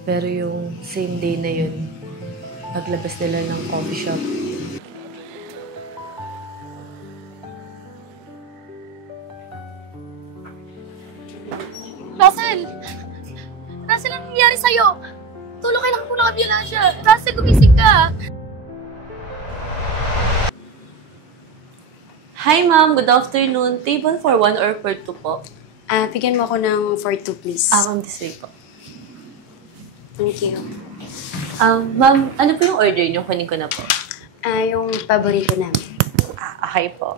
Pero yung same day na yun, paglabas nila ng coffee shop, Russell! Russell, anong nangyari sa'yo? Tulong, kailangan ko ng ambulansya. Russell, gumising ka! Hi ma'am, good afternoon. Table for 1 or for 2 po? Bigyan mo ako ng for 2, please. Ma'am, this way po. Thank you. Ma'am, ano po yung order niyo? Kunin ko na po. Yung paborito namin. Okay po.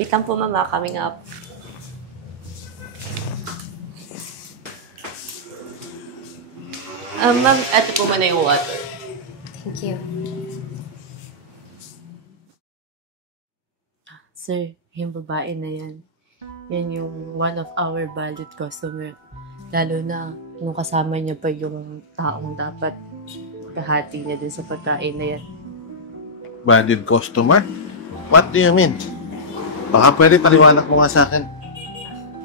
Wait lang po ma'am, coming up. Ma'am, ito po muna yung water. Thank you. Sir, yung babae na yan, yan yung one of our valued customer. Lalo na nung kasama niya pa yung taong dapat kahati niya din sa pagkain na yan. Valued customer? What do you mean? Baka pwede paliwanag mo nga sa akin.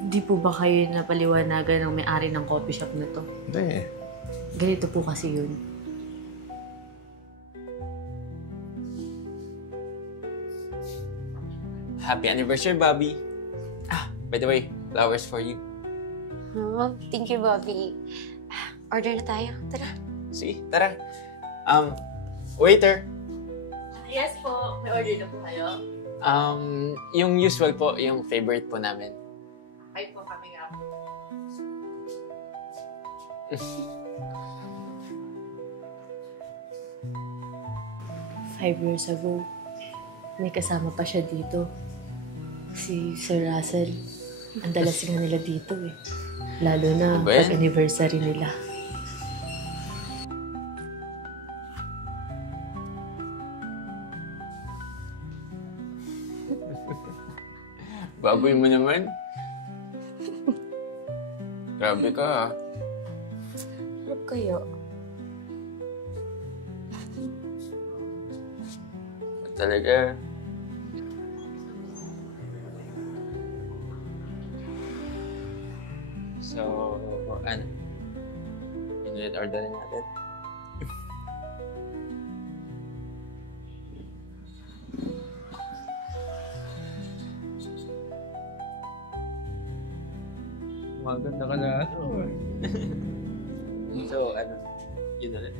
Hindi po ba kayo napaliwanagan ng may-ari ng coffee shop na to? Hindi eh. Ganito po kasi yun. Happy anniversary, Bobby. By the way, flowers for you. Oh, thank you, Bobby. Order na tayo. Tara. See, tara. Waiter. Yes po. May order na po kayo? Yung usual po, yung favorite po namin. Ay po, coming up. Five years ago, may kasama pa siya dito. Si Sir Russell. Ang dalas nga nila dito eh. Lalo na Ba yan? pag-anniversary nila. Baboy mo naman. Grabe ka, ha? Huwag kayo. Talaga. So, ano? Inulit order natin. Maganda ka na. So, ano? Yun ulit.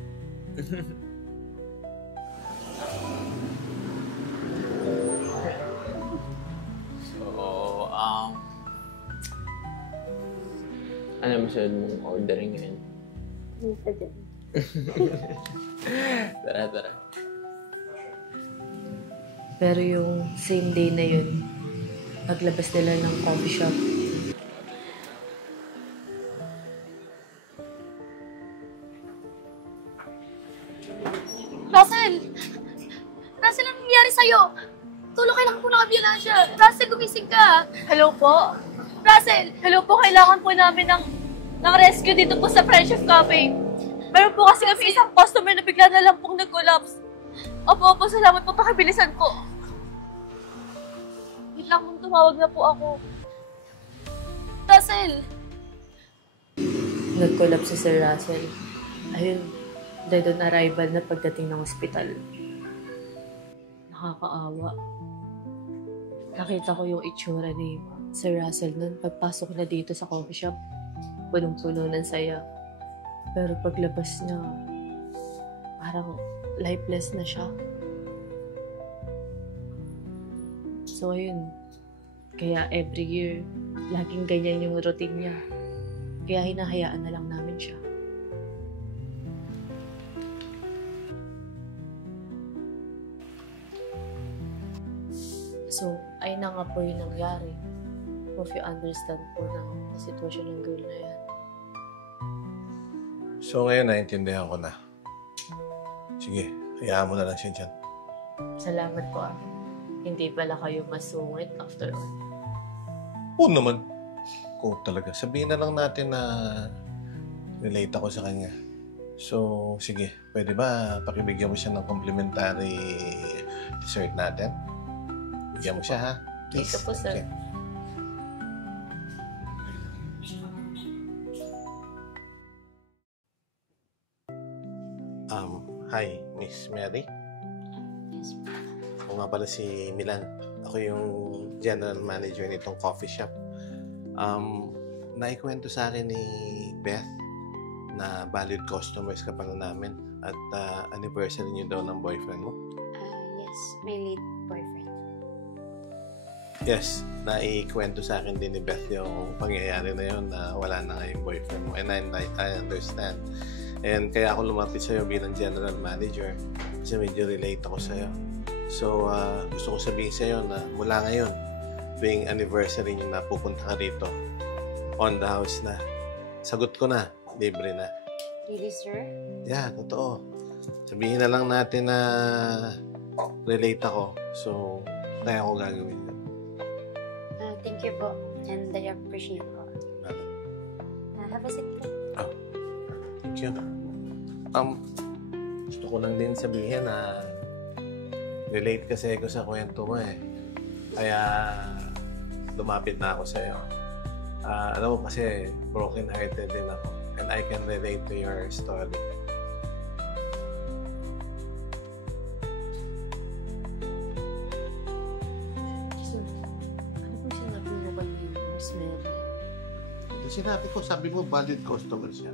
So, ano masyad mong ordering ngayon? Tara. Pero yung same day na yun, paglabas nila ng coffee shop, Russell! Russell, anong nangyari sa'yo? Tulong, kailangan ko ng ambulansya. Russell, gumising ka! Hello po? Russell! Hello po, kailangan po namin ng rescue dito po sa Friendship Cafe. Meron po kasi kami isang customer na bigla na lang pong nag-collapse. Opo, salamat po, pakibilisan po. Wait lang kung tumawag na po ako. Russell! nag-collapse si Sir Russell. Ayun, dead on arrival na pagdating ng ospital. Nakakaawa. Nakita ko yung itsura ni Sir Russell nun pagpasok na dito sa coffee shop. Punong-puno ng saya. Pero paglabas niya, parang lifeless na siya. So ayun, kaya every year, laging ganyan yung routine niya. Kaya hinahayaan na lang namin siya. So, ayun na nga po yung nangyari. Hope you understand po na sitwasyon ng girl na yan. So ngayon, naiintindihan ko na. Sige, hayaan mo na lang siya dyan. Salamat po ah. Hindi pala kayo masungit after all. Oo naman. Kung talaga. Sabihin na lang natin na relate ako sa kanya. So, sige. Pwede ba pakibigyan mo siya ng complimentary dessert natin? Bigyan mo siya, ha? Please. Dito po, sir. Okay. Hi, Miss Mary. Yes. Ako nga pala si Milan. Ako yung general manager nitong coffee shop. Naikwento sa akin ni Beth na valued customers ka pala namin at anniversary niyo daw ng boyfriend mo. Yes, my late boyfriend. Yes, naikwento sa akin din ni Beth yung pangyayari na yun na wala na nga yung boyfriend mo. And I understand. And kaya ako lumapit sa'yo bilang general manager kasi medyo relate ako sa'yo. So, gusto ko sabihin sa'yo na mula ngayon, tuwing anniversary niyo na pupunta ka rito, on the house na. Sagot ko na, libre na. Really, sir? Yeah, totoo. Sabihin na lang natin na relate ako. So, kaya ko gagawin yun. Thank you po. And I appreciate po. Have a seat po. Thank you. Gusto ko lang din sabihin na relate kasi ako sa kwento mo eh. Kaya lumapit na ako sa'yo. Alam mo kasi broken-hearted din ako. And I can relate to your story. So, ano po sinabi mo ba ni Miss Mary? Ito sinabi ko, sabi mo valued customer siya.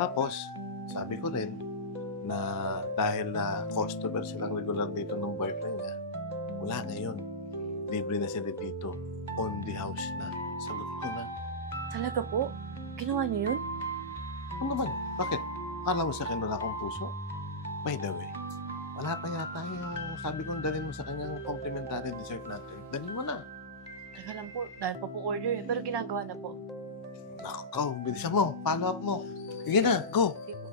Tapos, sabi ko rin na dahil na customer silang regular dito ng boyfriend niya, wala ngayon. Libre na sila dito. On the house na. Sagot ko na. Talaga po? Ginawa niyo yun? Ano naman? Bakit? Akala mo sa akin wala akong puso? By the way, wala pa yata yung sabi kong dalhin mo sa kanyang complimentary dessert natin. Dalhin mo na. Teka lang po, dahil pa po order yun, pero ginagawa na po. Nakaw, bilisan mo. Follow up mo. Sige na, go. Sige po.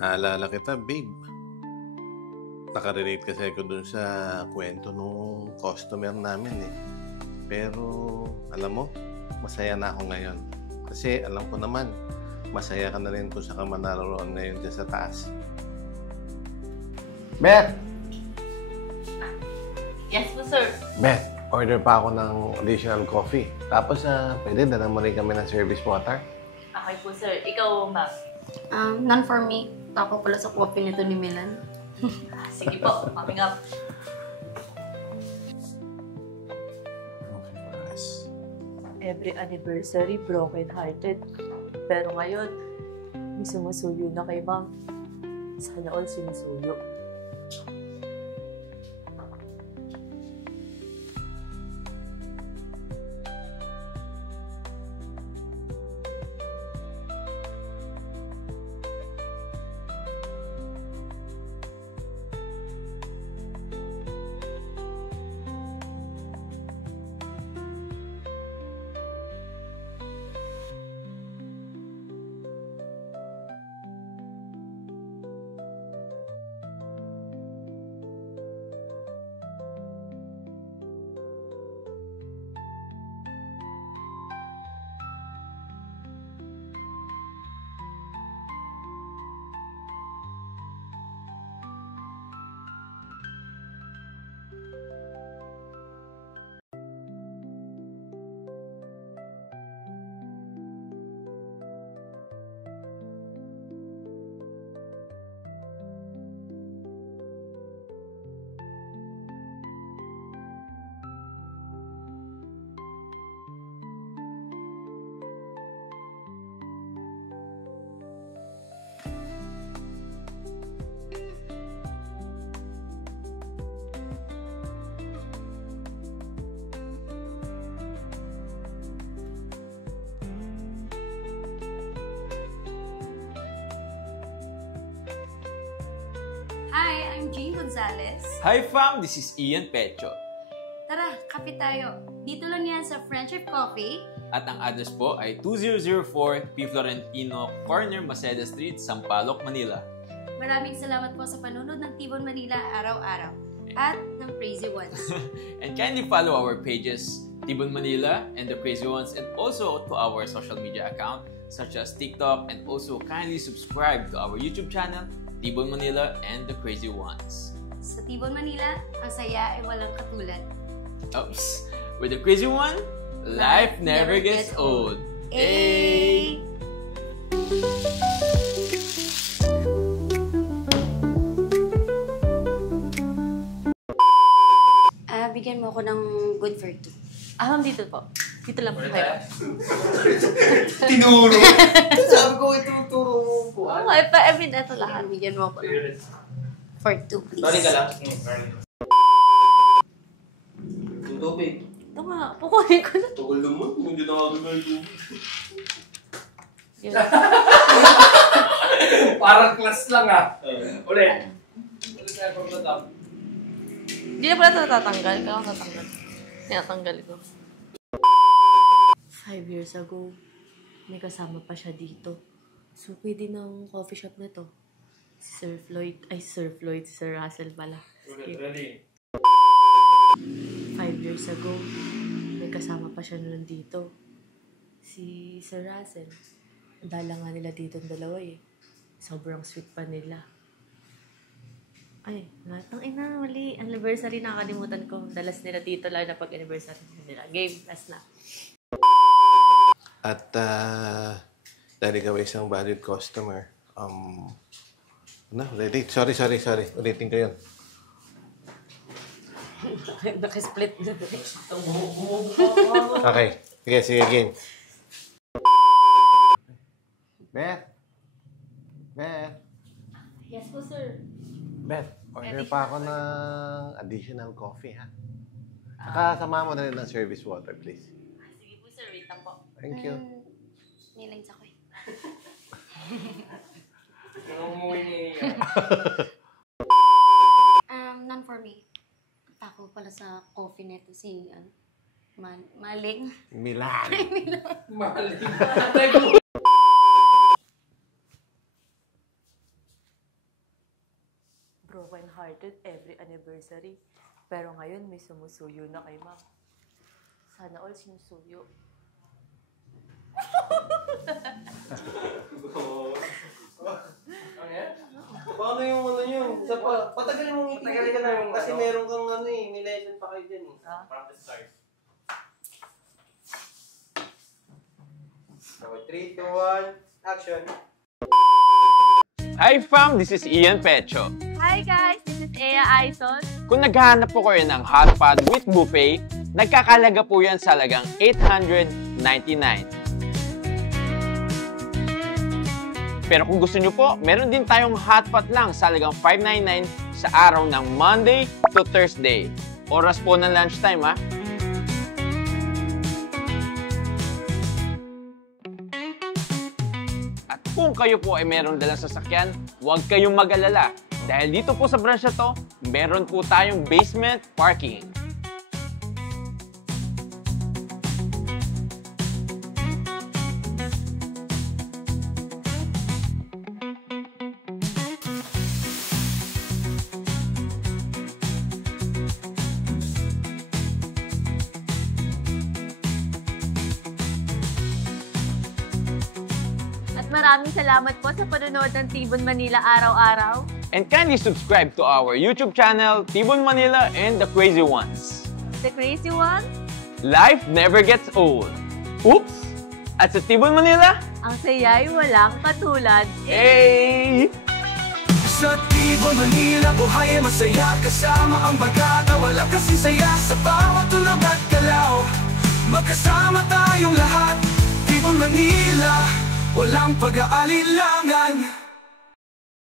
Naalala kita, babe. Nakarelate kasi ako dun sa kwento nung customer namin eh. Pero, alam mo, masaya na ako ngayon. Kasi alam ko naman, masaya ka na rin kung saan ka manaroon ngayon dyan sa taas. Beth! Yes po, sir. Beth, order pa ako ng additional coffee. Tapos, pwede dalang mo rin kami ng service water. Okay po, sir. Ikaw, ma'am. None for me. Tako pala sa coffee nito ni Milan. Sige po, coming up. Okay for us. Every anniversary, broken-hearted. Pero ngayon, may sumusuyo na kay ma'am. Sana all sinusuyo. Hi, I'm Jean Gonzalez. Hi fam, this is Ian Pecho. Tara, kape tayo. Dito lang yan sa Friendship Coffee. At ang address po ay 2004 P. Florentino Corner, Maceda Street, Sampaloc, Manila. Maraming salamat po sa panunod ng Tibon Manila araw-araw. At ng Crazy Ones. And kindly follow our pages, Tibon Manila and the Crazy Ones, and also to our social media account such as TikTok, and also kindly subscribe to our YouTube channel, Tibon Manila and the Crazy Ones. Sa Tibon Manila, ang saya ay walang katulad. Oops. With the crazy one, life never gets old. Hey! Bigyan mo ako ng good for 2. Dito po. Dito lang po kayo. Tinuro. Sabi ko, ituturo mo po. Okay, ito lahat. Bigyan mo ako ng for 2, please. Sorry ka lang. Yung tubig. Ito nga, pukunin ko na. Tugol naman. Hindi na ako na yung Yun. parang class lang Ulit. Ulit tayo from the top. Hindi na pala ito natatanggal. Kaya ako natanggal. Tinatanggal ko. 5 years ago, may kasama pa siya dito. So, pwede ng coffee shop na to. Sir Russell pala. Ready? 5 years ago, may kasama pa siya nun dito. Si Sir Russell. Ang dala nga nila dito ang dalawa eh. Sobrang sweet pa nila. Ay, ang ina, mali. Anniversary, nakakalimutan ko. Dalas nila dito lang na pag-anniversary nila. Game, last na. At dahil ikaw ay isang valued customer, ready? Sorry. Ulitin ko yun. Nakasplit na. Okay. Sige, again. Beth? Yes po, sir. Beth, order pa ako ng additional coffee, ha? Saka sama mo na rin ng service water, please. Sige po, sir. Wait lang po. Thank you. Nilines ako eh. None for me. Tako pala sa coffee neto si Maling. Milan. Maling. Broken-hearted every anniversary. Pero ngayon, may sumusuyo na kay ma'am. Sana all sinusuyo. Paano yung yun? Patagalin mong ngiti ka na kasi meron kang may lesson pa kayo dyan Practice start. So, 3, 2, 1, action! Hi fam, this is Ian Pecho. Hi guys, this is Ea Aizon. Kung naghahanap po kayo ng hot pot with buffet, nagkakalaga po yan sa halagang $899. Pero kung gusto nyo po, meron din tayong hot pot lang sa halagang $599 sa araw ng Monday to Thursday. Oras po ng lunchtime, ha? At kung kayo po ay meron dalang sasakyan, huwag kayong mag-alala. Dahil dito po sa branch na to, meron po tayong basement parking. Maraming salamat po sa panonood ng Tibon Manila araw-araw. And kindly subscribe to our YouTube channel, Tibon Manila and The Crazy Ones. The Crazy Ones? Life never gets old. Oops! At sa Tibon Manila, ang saya'y walang katulad. Hey! Sa Tibon Manila, buhay ay masaya. Kasama ang bagata, wala kasing saya. Sa bawat tulog at galaw, magkasama tayong lahat. Tibon Manila, walang pag-aalilangan.